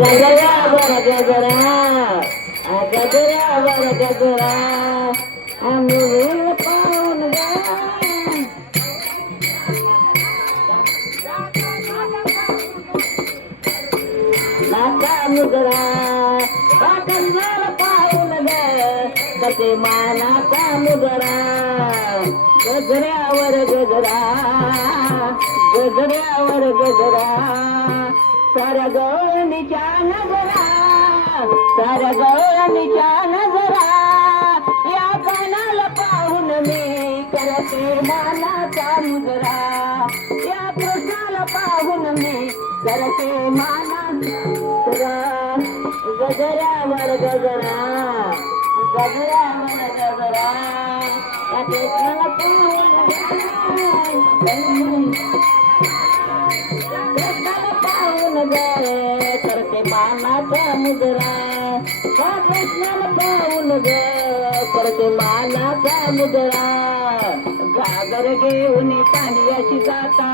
गजऱ्यावर गजरा गजऱ्यावर गजरा आम्ही पाहून नाचा मुजरा पाटणवर पाहून गते मानाचा मुजरा गजऱ्यावर गजरा गजऱ्यावर गजरा साऱ्या गवळणीच्या नजरा साऱ्या गवळणीच्या नजरा या कानाला पाहून मी करते मानाचा मुजरा या कृष्णाला पाहून मी करते मानाचा गजऱ्यावर गजरा गजऱ्यावर गजरा या कृष्णाला पाहून करते मानाचा मुजरा कृष्णाला पाहून करते मानाचा मुजरा गागर घेऊन पाण्याची जाता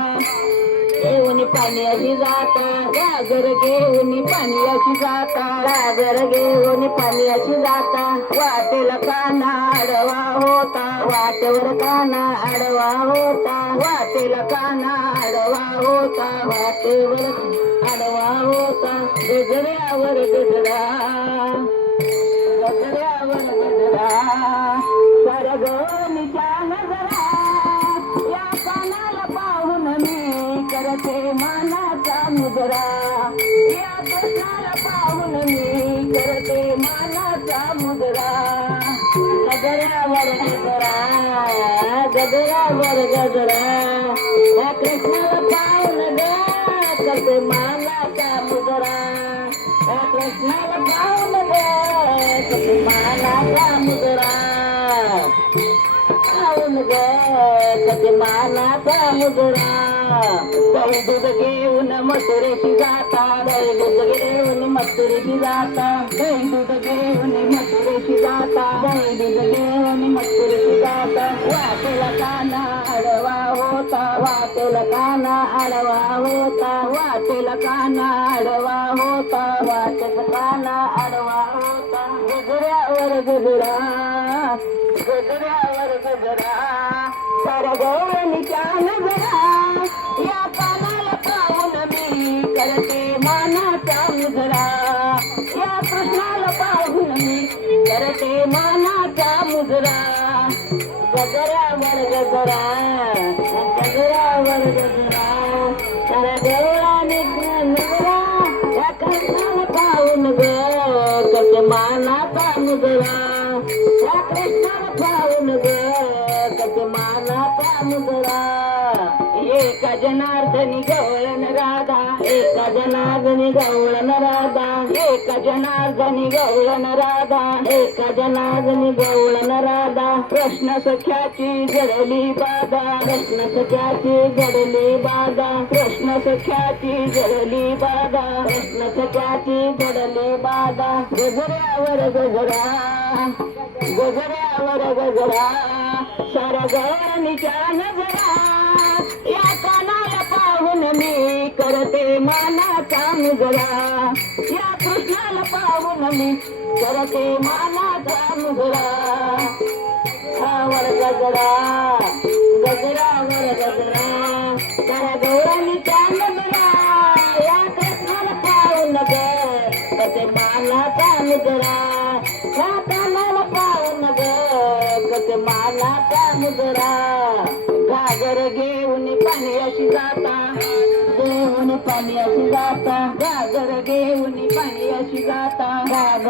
घेऊन पाण्याची जाता गागर घेऊन पाण्याची जाता गागर घेऊन पाण्याची जाता वाटेला काना आडवा होता वाटेवर काना आडवा होता वाटेला काना आडवा होता वाटेवर आडवा होता गजऱ्यावर गजरा गजऱ्यावर गजरा साऱ्या गवळणीच्या नजरा या कानाला पाहून मी करते मानाचा मुजरा या कृष्णाला पाहून मी करते मानाचा मुजरा गजऱ्यावर गजरा गजऱ्यावर गजरा या कृष्णाला पाहून करते मानाचा मुजरा या कृष्णाला पाहून करते मानाचा मुजरा कधी मानाचा मुजरा दही दूध घेऊन मथुरेशी जाता दही दूध घेऊन मथुरेशी जाता दही दूध घेऊन मथुरेशी जाता दही दूध घेऊन मथुरेशी जाता वाटेला काना आडवा होता वाटेला काना आडवा होता वाटेला काना आडवा होता वाटेला काना आडवा होता गजऱ्यावर गजरा गजऱ्यावर गजरा साऱ्या गवळणीच्या नजरा या कानाला पाहून मी करते मानाचा मुजरा या कृष्णाला पाहून मी करते मानाचा मुजरा गजऱ्यावर गजरा गजऱ्यावर गजरा साऱ्या गवळणीच्या नजरा या कृष्णाला पाहून करते मानाचा मुजरा या कृष्णाला पाहून करते मानाचा मुजरा एका जनार्दनी गवळण राधा एका जनार्दनी गवळण राधा एका जनार्दनी गवळण राधा एका जनार्दनी गवळण राधा कृष्ण सख्याची जडली बाधा कृष्ण सख्याची जडली बाधा कृष्ण सख्याची जडली बाधा कृष्ण सख्याची जडली बाधा गजऱ्यावर गजरा गजऱ्यावर गजरा साऱ्या गवळणीच्या नजरा या कानाला पाहून मी करते मानाचा मुजरा या कृष्णाला पाहून मी करते मानाचा मुजरा गजरा गजरावर गजरा साऱ्या गवळणीच्या नजरा या कृष्णाला पाहून करते मानाचा मुजरा या कानाला पाहून करते मानाचा मुजरा गागर घेऊन पाण्याशी जाता घेऊन पाण्याशी जाता गागर घेऊन पाण्याशी जाता गागर